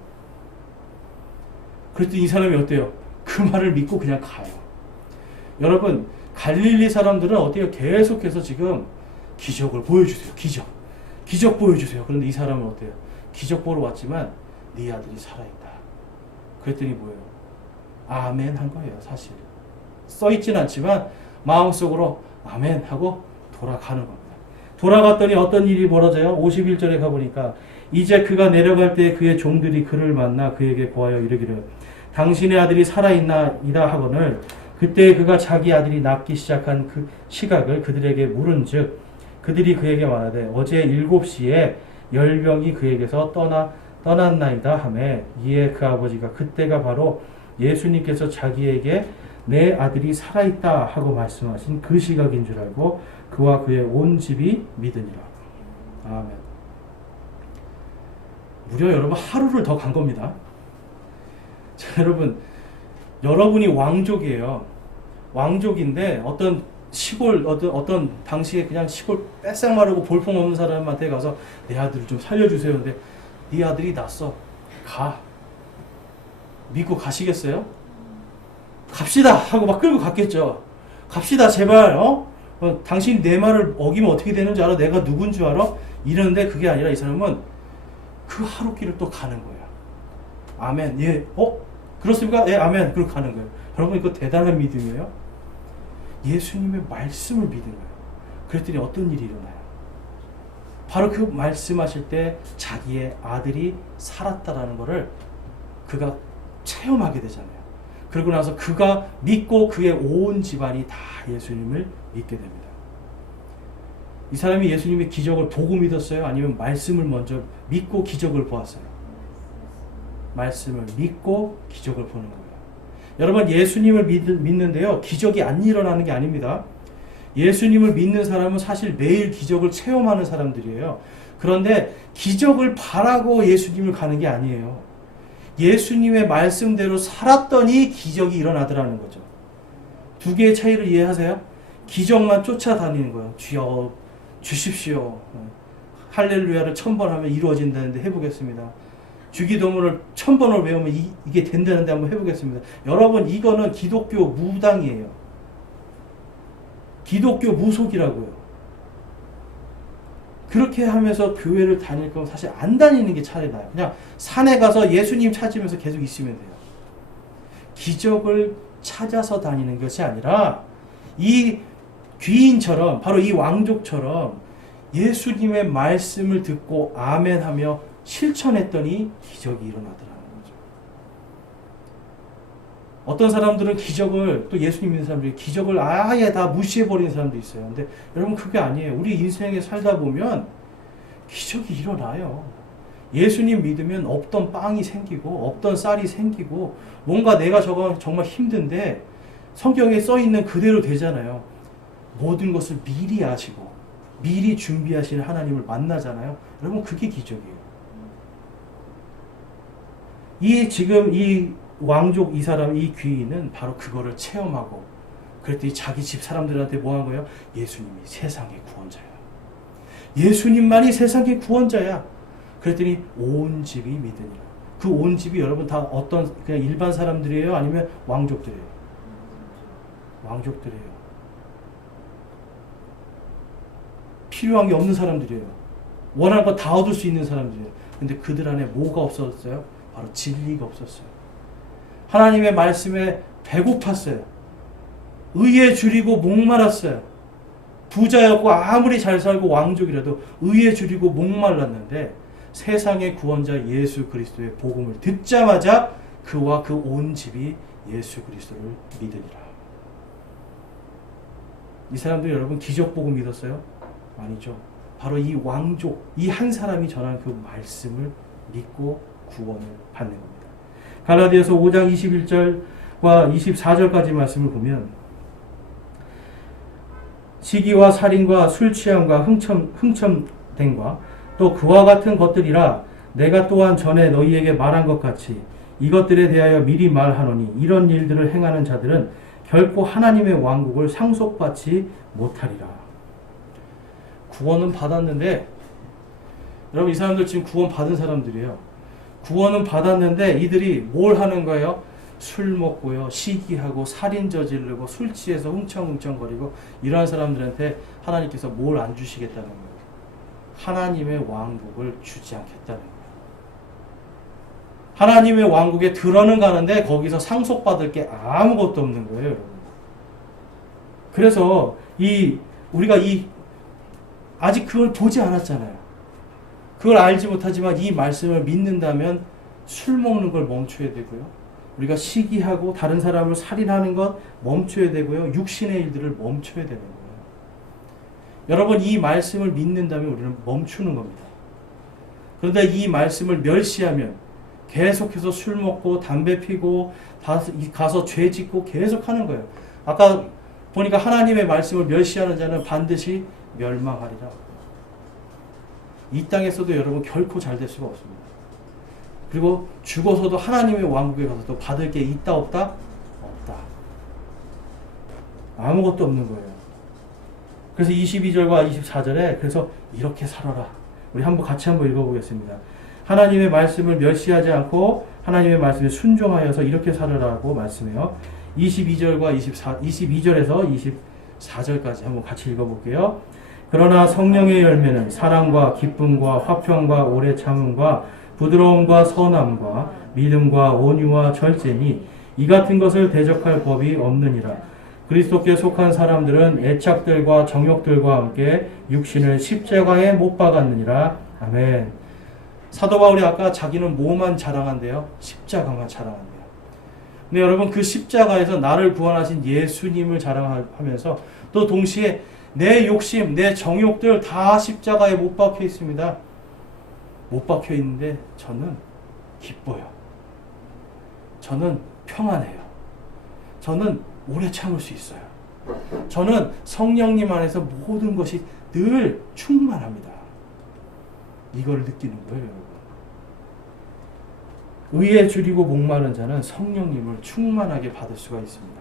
그랬더니 이 사람이 어때요? 그 말을 믿고 그냥 가요. 여러분, 갈릴리 사람들은 어때요? 계속해서 지금 기적을 보여주세요. 기적 보여주세요. 그런데 이 사람은 어때요? 기적 보러 왔지만 네 아들이 살아있다. 그랬더니 뭐예요? 아멘 한 거예요. 사실 써있진 않지만 마음속으로 아멘 하고 돌아가는 겁니다. 돌아갔더니 어떤 일이 벌어져요? 51절에 가보니까 이제 그가 내려갈 때 그의 종들이 그를 만나 그에게 고하여 이르기를 당신의 아들이 살아있나이다 하거늘 그때 그가 자기 아들이 낫기 시작한 그 시각을 그들에게 물은즉 그들이 그에게 말하되 어제 7시에 열병이 그에게서 떠났나이다 하매 이에 그 아버지가 그때가 바로 예수님께서 자기에게 내 아들이 살아있다 하고 말씀하신 그 시각인 줄 알고 그와 그의 온 집이 믿으니라. 아멘. 무려 여러분 하루를 더 간 겁니다. 자, 여러분이 왕족이에요. 왕족인데 어떤 시골 어떤 당시에 그냥 시골 뺏싹 마르고 볼품없는 사람한테 가서 내 아들을 좀 살려주세요. 근데 네 아들이 났어. 가. 믿고 가시겠어요? 갑시다 하고 막 끌고 갔겠죠. 갑시다 제발. 당신 내 말을 어기면 어떻게 되는 줄 알아? 내가 누군 줄 알아? 이러는데 그게 아니라 이 사람은 그 하루길을 또 가는 거예요. 아멘. 예. 그렇습니까? 예, 아멘. 그렇게 가는 거예요. 여러분 이거 대단한 믿음이에요. 예수님의 말씀을 믿은 거예요. 그랬더니 어떤 일이 일어나요? 바로 그 말씀하실 때 자기의 아들이 살았다라는 것을 그가 체험하게 되잖아요. 그러고 나서 그가 믿고 그의 온 집안이 다 예수님을 믿게 됩니다. 이 사람이 예수님의 기적을 보고 믿었어요? 아니면 말씀을 먼저 믿고 기적을 보았어요? 말씀을 믿고 기적을 보는 거예요. 여러분 예수님을 믿는데요. 기적이 안 일어나는 게 아닙니다. 예수님을 믿는 사람은 사실 매일 기적을 체험하는 사람들이에요. 그런데 기적을 바라고 예수님을 가는 게 아니에요. 예수님의 말씀대로 살았더니 기적이 일어나더라는 거죠. 두 개의 차이를 이해하세요? 기적만 쫓아다니는 거예요. 주여 주십시오. 할렐루야를 1000번 하면 이루어진다는데 해보겠습니다. 주기도문을 1000번을 외우면 이게 된다는데 한번 해보겠습니다. 여러분 이거는 기독교 무당이에요. 기독교 무속이라고요. 그렇게 하면서 교회를 다닐 거면 사실 안 다니는 게 차라리 나아요. 그냥 산에 가서 예수님 찾으면서 계속 있으면 돼요. 기적을 찾아서 다니는 것이 아니라 이 귀인처럼 바로 이 왕족처럼 예수님의 말씀을 듣고 아멘하며 실천했더니 기적이 일어나더라는 거죠. 어떤 사람들은 기적을 또 예수님 믿는 사람들이 기적을 아예 다 무시해버리는 사람도 있어요. 근데 여러분 그게 아니에요. 우리 인생에 살다 보면 기적이 일어나요. 예수님 믿으면 없던 빵이 생기고 없던 쌀이 생기고 뭔가 내가 정말 힘든데 성경에 써있는 그대로 되잖아요. 모든 것을 미리 아시고 미리 준비하시는 하나님을 만나잖아요. 여러분 그게 기적이에요. 지금 이 왕족 이 사람 이 귀인은 바로 그거를 체험하고 그랬더니 자기 집 사람들한테 뭐 한 거예요? 예수님이 세상의 구원자야. 예수님만이 세상의 구원자야. 그랬더니 온 집이 믿으니라. 그 온 집이 여러분 다 어떤 그냥 일반 사람들이에요? 아니면 왕족들이에요? 왕족들이에요. 필요한 게 없는 사람들이에요. 원하는 거 다 얻을 수 있는 사람들이에요. 근데 그들 안에 뭐가 없었어요? 바로 진리가 없었어요. 하나님의 말씀에 배고팠어요. 의에 줄이고 목말랐어요. 부자였고 아무리 잘 살고 왕족이라도 의에 줄이고 목말랐는데 세상의 구원자 예수 그리스도의 복음을 듣자마자 그와 그 온 집이 예수 그리스도를 믿으리라. 이 사람들이 여러분 기적 복음 믿었어요? 아니죠. 바로 이 왕족, 이 한 사람이 전한 그 말씀을 믿고 구원을 받는 겁니다. 갈라디아서 5장 21절과 24절까지 말씀을 보면 시기와 살인과 술 취함과 흥첨됨과 또 그와 같은 것들이라 내가 또한 전에 너희에게 말한 것 같이 이것들에 대하여 미리 말하노니 이런 일들을 행하는 자들은 결코 하나님의 왕국을 상속받지 못하리라. 구원은 받았는데 여러분 이 사람들 지금 구원 받은 사람들이에요. 구원은 받았는데 이들이 뭘 하는 거예요? 술 먹고요, 시기하고 살인 저지르고 술 취해서 흥청흥청거리고 이러한 사람들한테 하나님께서 뭘 안 주시겠다는 거예요. 하나님의 왕국을 주지 않겠다는 거예요. 하나님의 왕국에 들어는 가는데 거기서 상속받을 게 아무것도 없는 거예요, 여러분. 그래서 우리가 아직 그걸 보지 않았잖아요. 그걸 알지 못하지만 이 말씀을 믿는다면 술 먹는 걸 멈춰야 되고요. 우리가 시기하고 다른 사람을 살인하는 것 멈춰야 되고요. 육신의 일들을 멈춰야 되는 거예요. 여러분 이 말씀을 믿는다면 우리는 멈추는 겁니다. 그런데 이 말씀을 멸시하면 계속해서 술 먹고 담배 피고 가서 죄 짓고 계속 하는 거예요. 아까 보니까 하나님의 말씀을 멸시하는 자는 반드시 멸망하리라. 이 땅에서도 여러분 결코 잘 될 수가 없습니다. 그리고 죽어서도 하나님의 왕국에 가서 또 받을 게 있다 없다? 없다. 아무것도 없는 거예요. 그래서 22절과 24절에 그래서 이렇게 살아라. 우리 같이 한번 읽어보겠습니다. 하나님의 말씀을 멸시하지 않고 하나님의 말씀에 순종하여서 이렇게 살아라고 말씀해요. 22절에서 24절까지 한번 같이 읽어볼게요. 그러나 성령의 열매는 사랑과 기쁨과 화평과 오래 참음과 부드러움과 선함과 믿음과 온유와 절제니 이 같은 것을 대적할 법이 없느니라. 그리스도께 속한 사람들은 애착들과 정욕들과 함께 육신을 십자가에 못 박았느니라. 아멘. 사도 바울이 아까 자기는 뭐만 자랑한대요? 십자가만 자랑한대요. 근데 여러분 그 십자가에서 나를 구원하신 예수님을 자랑하면서 또 동시에 내 욕심, 내 정욕들 다 십자가에 못 박혀 있습니다. 못 박혀 있는데 저는 기뻐요. 저는 평안해요. 저는 오래 참을 수 있어요. 저는 성령님 안에서 모든 것이 늘 충만합니다. 이걸 느끼는 거예요, 여러분. 의에 줄이고 목마른 자는 성령님을 충만하게 받을 수가 있습니다.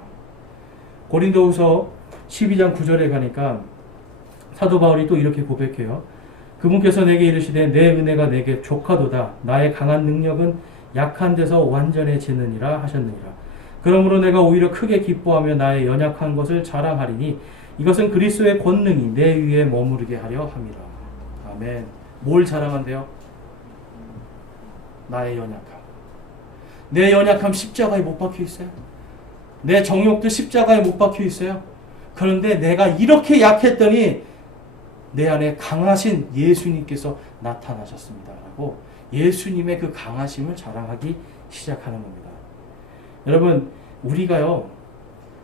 고린도후서 12장 9절에 가니까 사도 바울이 또 이렇게 고백해요. 그분께서 내게 이르시되 내 은혜가 내게 족하도다. 나의 강한 능력은 약한 데서 완전해지느니라 하셨느니라. 그러므로 내가 오히려 크게 기뻐하며 나의 연약한 것을 자랑하리니 이것은 그리스도의 권능이 내 위에 머무르게 하려 함이라. 아멘. 뭘 자랑한대요? 나의 연약함. 내 연약함 십자가에 못 박혀 있어요. 내 정욕도 십자가에 못 박혀 있어요. 그런데 내가 이렇게 약했더니 내 안에 강하신 예수님께서 나타나셨습니다. 라고 예수님의 그 강하심을 자랑하기 시작하는 겁니다. 여러분, 우리가요,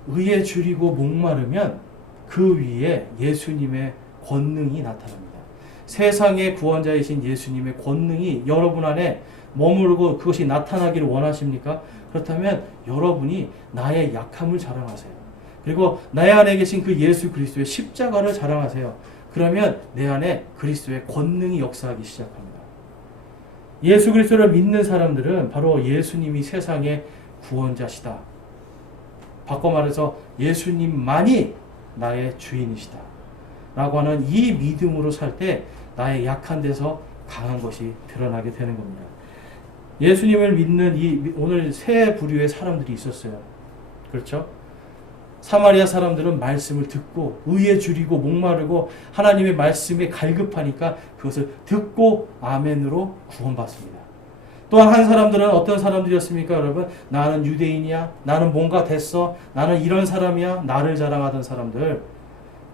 의에 줄이고 목마르면 그 위에 예수님의 권능이 나타납니다. 세상의 구원자이신 예수님의 권능이 여러분 안에 머무르고 그것이 나타나기를 원하십니까? 그렇다면 여러분이 나의 약함을 자랑하세요. 그리고 내 안에 계신 그 예수 그리스도의 십자가를 자랑하세요. 그러면 내 안에 그리스도의 권능이 역사하기 시작합니다. 예수 그리스도를 믿는 사람들은 바로 예수님이 세상의 구원자시다. 바꿔 말해서 예수님만이 나의 주인이시다. 라고 하는 이 믿음으로 살 때 나의 약한 데서 강한 것이 드러나게 되는 겁니다. 예수님을 믿는 오늘 세 부류의 사람들이 있었어요. 그렇죠? 사마리아 사람들은 말씀을 듣고 의에 줄이고 목마르고 하나님의 말씀에 갈급하니까 그것을 듣고 아멘으로 구원받습니다. 또한 한 사람들은 어떤 사람들이었습니까, 여러분? 나는 유대인이야. 나는 뭔가 됐어. 나는 이런 사람이야. 나를 자랑하던 사람들.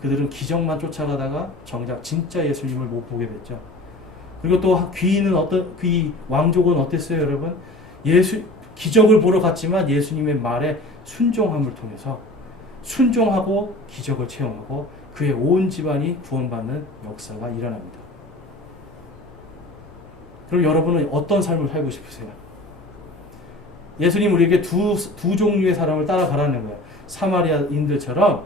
그들은 기적만 쫓아가다가 정작 진짜 예수님을 못 보게 됐죠. 그리고 또 귀 왕족은 어땠어요, 여러분? 기적을 보러 갔지만 예수님의 말에 순종함을 통해서 순종하고 기적을 체험하고 그의 온 집안이 구원받는 역사가 일어납니다. 그럼 여러분은 어떤 삶을 살고 싶으세요? 예수님 우리에게 두 종류의 사람을 따라가라는 거예요. 사마리아인들처럼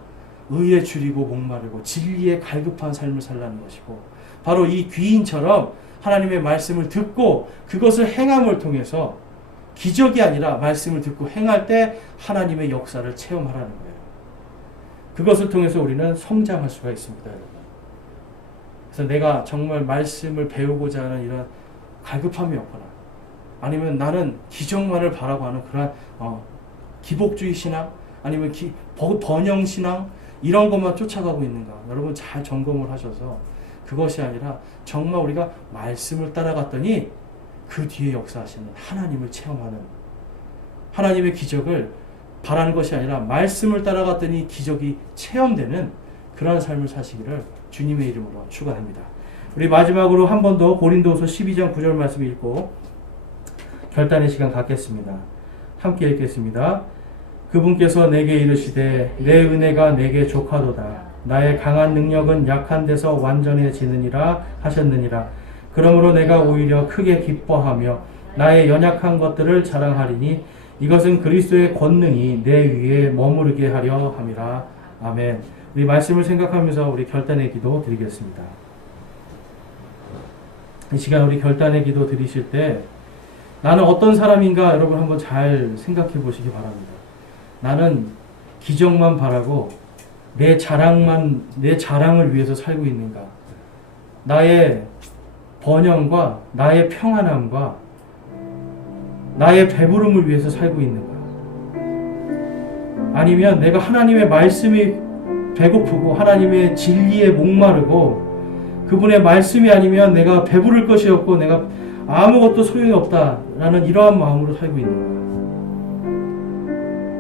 의에 줄이고 목마르고 진리에 갈급한 삶을 살라는 것이고, 바로 이 귀인처럼 하나님의 말씀을 듣고 그것을 행함을 통해서 기적이 아니라 말씀을 듣고 행할 때 하나님의 역사를 체험하라는 거예요. 그것을 통해서 우리는 성장할 수가 있습니다, 여러분. 그래서 내가 정말 말씀을 배우고자 하는 이런 갈급함이 없거나 아니면 나는 기적만을 바라고 하는 그런 기복주의 신앙 아니면 번영 신앙 이런 것만 쫓아가고 있는가, 여러분 잘 점검을 하셔서 그것이 아니라 정말 우리가 말씀을 따라갔더니 그 뒤에 역사하시는 하나님을 체험하는, 하나님의 기적을 바라는 것이 아니라 말씀을 따라갔더니 기적이 체험되는 그러한 삶을 사시기를 주님의 이름으로 축원합니다. 우리 마지막으로 한 번 더 고린도후서 12장 9절 말씀 읽고 결단의 시간 갖겠습니다. 함께 읽겠습니다. 그분께서 내게 이르시되 내 은혜가 내게 족하도다. 나의 강한 능력은 약한 데서 완전해지느니라 하셨느니라. 그러므로 내가 오히려 크게 기뻐하며 나의 연약한 것들을 자랑하리니 이것은 그리스도의 권능이 내 위에 머무르게 하려 함이라. 아멘. 우리 말씀을 생각하면서 우리 결단의 기도 드리겠습니다. 이 시간 우리 결단의 기도 드리실 때 나는 어떤 사람인가 여러분 한번 잘 생각해 보시기 바랍니다. 나는 기적만 바라고 내 자랑을 위해서 살고 있는가? 나의 번영과 나의 평안함과 나의 배부름을 위해서 살고 있는가? 아니면 내가 하나님의 말씀이 배고프고 하나님의 진리에 목마르고 그분의 말씀이 아니면 내가 배부를 것이 없고 내가 아무것도 소용이 없다라는 이러한 마음으로 살고 있는가?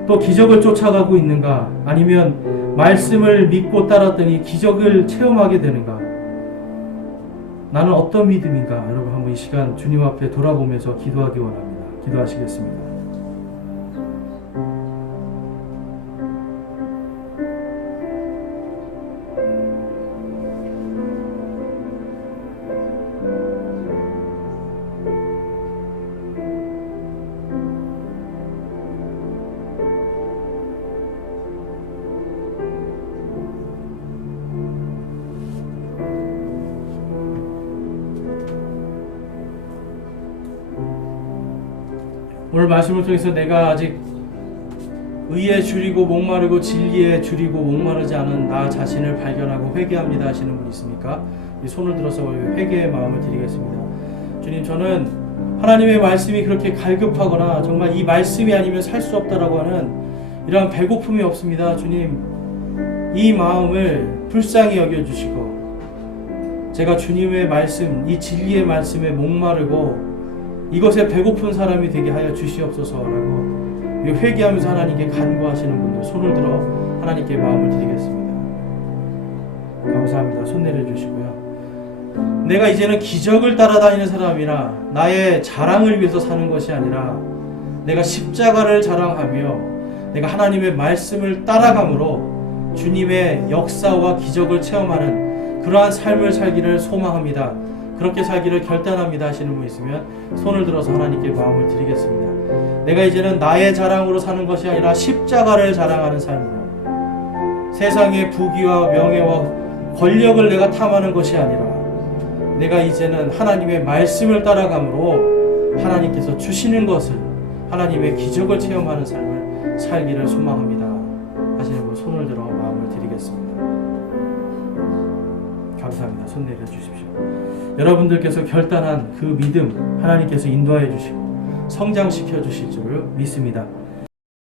또 기적을 쫓아가고 있는가? 아니면 말씀을 믿고 따랐더니 기적을 체험하게 되는가? 나는 어떤 믿음인가? 여러분 한번 이 시간 주님 앞에 돌아보면서 기도하기 원합니다. 기도하시겠습니다. 오늘 말씀을 통해서 내가 아직 의에 줄이고 목마르고 진리에 줄이고 목마르지 않은 나 자신을 발견하고 회개합니다 하시는 분 있습니까? 손을 들어서 회개의 마음을 드리겠습니다. 주님, 저는 하나님의 말씀이 그렇게 갈급하거나 정말 이 말씀이 아니면 살 수 없다라고 하는 이러한 배고픔이 없습니다. 주님, 이 마음을 불쌍히 여겨주시고 제가 주님의 말씀, 이 진리의 말씀에 목마르고 이것에 배고픈 사람이 되게 하여 주시옵소서라고 회개하면서 하나님께 간구하시는 분들 손을 들어 하나님께 마음을 드리겠습니다. 감사합니다. 손 내려주시고요. 내가 이제는 기적을 따라다니는 사람이나 나의 자랑을 위해서 사는 것이 아니라 내가 십자가를 자랑하며 내가 하나님의 말씀을 따라감으로 주님의 역사와 기적을 체험하는 그러한 삶을 살기를 소망합니다. 그렇게 살기를 결단합니다 하시는 분 있으면 손을 들어서 하나님께 마음을 드리겠습니다. 내가 이제는 나의 자랑으로 사는 것이 아니라 십자가를 자랑하는 삶으로 세상의 부귀와 명예와 권력을 내가 탐하는 것이 아니라 내가 이제는 하나님의 말씀을 따라감으로 하나님께서 주시는 것을, 하나님의 기적을 체험하는 삶을 살기를 소망합니다 하시는 분 손을 들어 마음을 드리겠습니다. 감사합니다. 손 내려주십시오. 여러분들께서 결단한 그 믿음 하나님께서 인도하여 주시고 성장시켜 주실 줄 믿습니다.